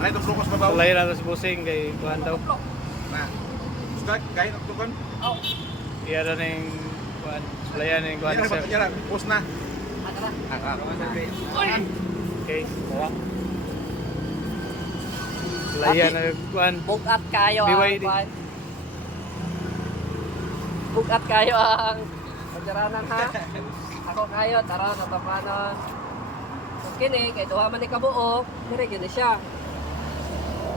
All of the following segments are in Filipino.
Ano itong flukos ba ba? Sulay na sa busing kay kuhan daw. Na. Start, kahit ang tukon. Oh, Iya na yung kuhan. Sulayan na yung kuhan. Yan, Sir. yan, post na. agara. Uy! Okay. Sulayan na yung kuhan. Bugat kayo BYD. ang bugat kayo ang pagdaranan ha. Ako kayo, tara natapanon. So kini kay duha man ni kabuok, dire gyud ni siya.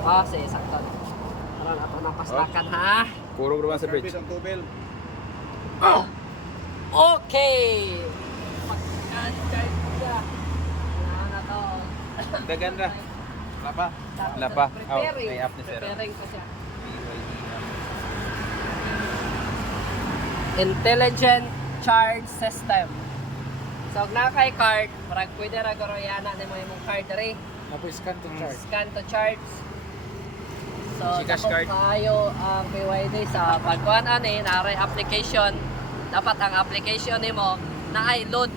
Ah, sige sakto. Tara na to napastakan ha. Puro naman sa bridge. Ang tubel. Oh. Okay. Pagka-charge siya. Na to. Dagan na. Wala pa. Wala pa. Preparing. may app ni sir. Preparing pa siya. Intelligent charge system. So, na kay card, parang pwede ra goroyana ni mo imong card diri. Scan to Scan to charge. So, Gcash dako card. kayo ang BYD sa pagkuhan ani naray application. Dapat ang application nimo na ay load.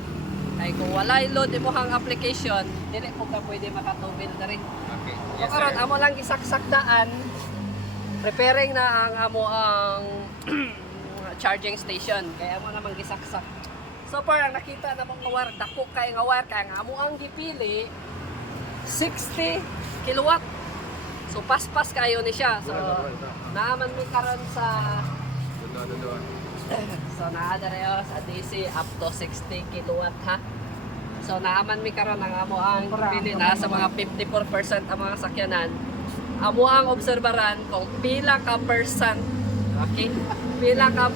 Ay kung wala load imo hang application, dili po ka pwede makatubil diri. Okay. So karon amo lang gisaksak daan. Preparing na ang amo ang charging station. Kaya amo namang gisaksak. So far ang nakita namong nga wire, dako kay nga wire kay ang amo ang gipili 60 kilowatt. So paspas kayo ni siya. So naaman mi karon sa so naadare sa DC up to 60 kilowatt ha. So naaman mi karon ang amo ang pili na sa mga 54% ang mga sakyanan. Amo ang obserbaran kung pila ka percent. Okay? Pila ka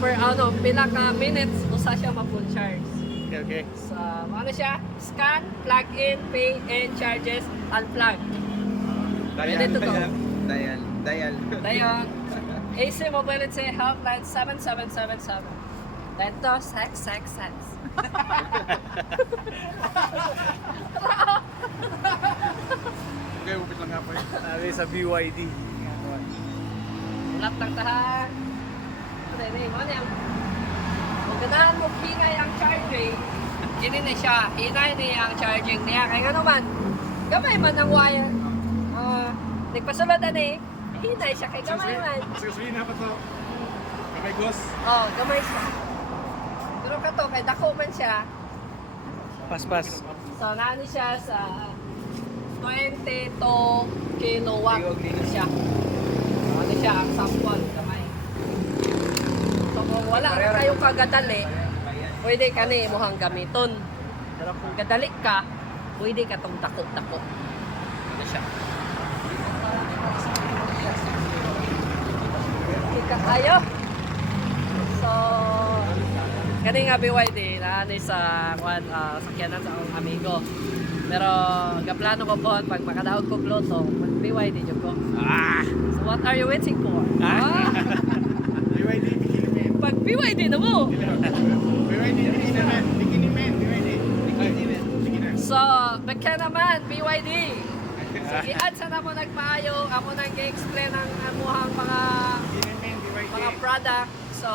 pila ka minutes usa siya ma-full charge. Okay. So ano siya? Scan, plug in, pay and charges, unplug. Pwede to go. Dial. Dayon, AC Mobility Helpline 7777. Dito, sex. Okay, upit lang nga po eh. Sabi sa BYD. Ulat lang tahan. Ano yun, ano yan? Kung ganahan mo hingay ang charging, yun na siya. Hinay niya ang charging niya. Kaya nga naman, gamay man ang wire. Nagpasulod ani, hinay siya kay gamay man. Susuin na pa to. Kamay gos. Oh, gamay siya. Pero kato, kay dako man siya. Paspas. So, nani siya sa 22 kilowatt siya. Ano siya, ang sample, kamay. So, kung wala na kayo kagadali, pwede ka na imuhang gamiton. Pero kung gadali ka, pwede ka tong dako-dako. Ano siya. Kika kayo. So, kani nga BYD na ani sa sakyanan sa akong amigo. Pero gaplano ko po pag makadaog ko Pluto, mag BYD jud ko. So what are you waiting for? BYD, bikini men. Pag BYD na mo. BYD, bikini men. Bikini men. BYD. Bikini men. Bikini men. So, baka naman BYD. So, i-add sa namo nagpaayo, amo nang gi-explain ang amuhang Bikini men, BYD. mga product. So,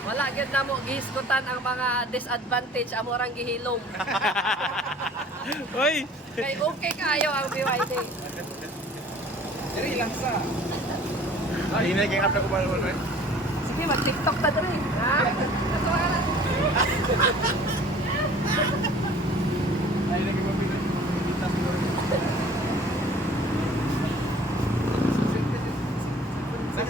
wala gyud na mo gihisgutan ang mga disadvantage amo rang gihilom. Hoy! Kay okay kayo ang BYD. Diri lang sa. Hinay kay apna ko ba naman. Sige, mag-TikTok ta diri. Ha? Nasuwa ka na. Ay, naging mabig.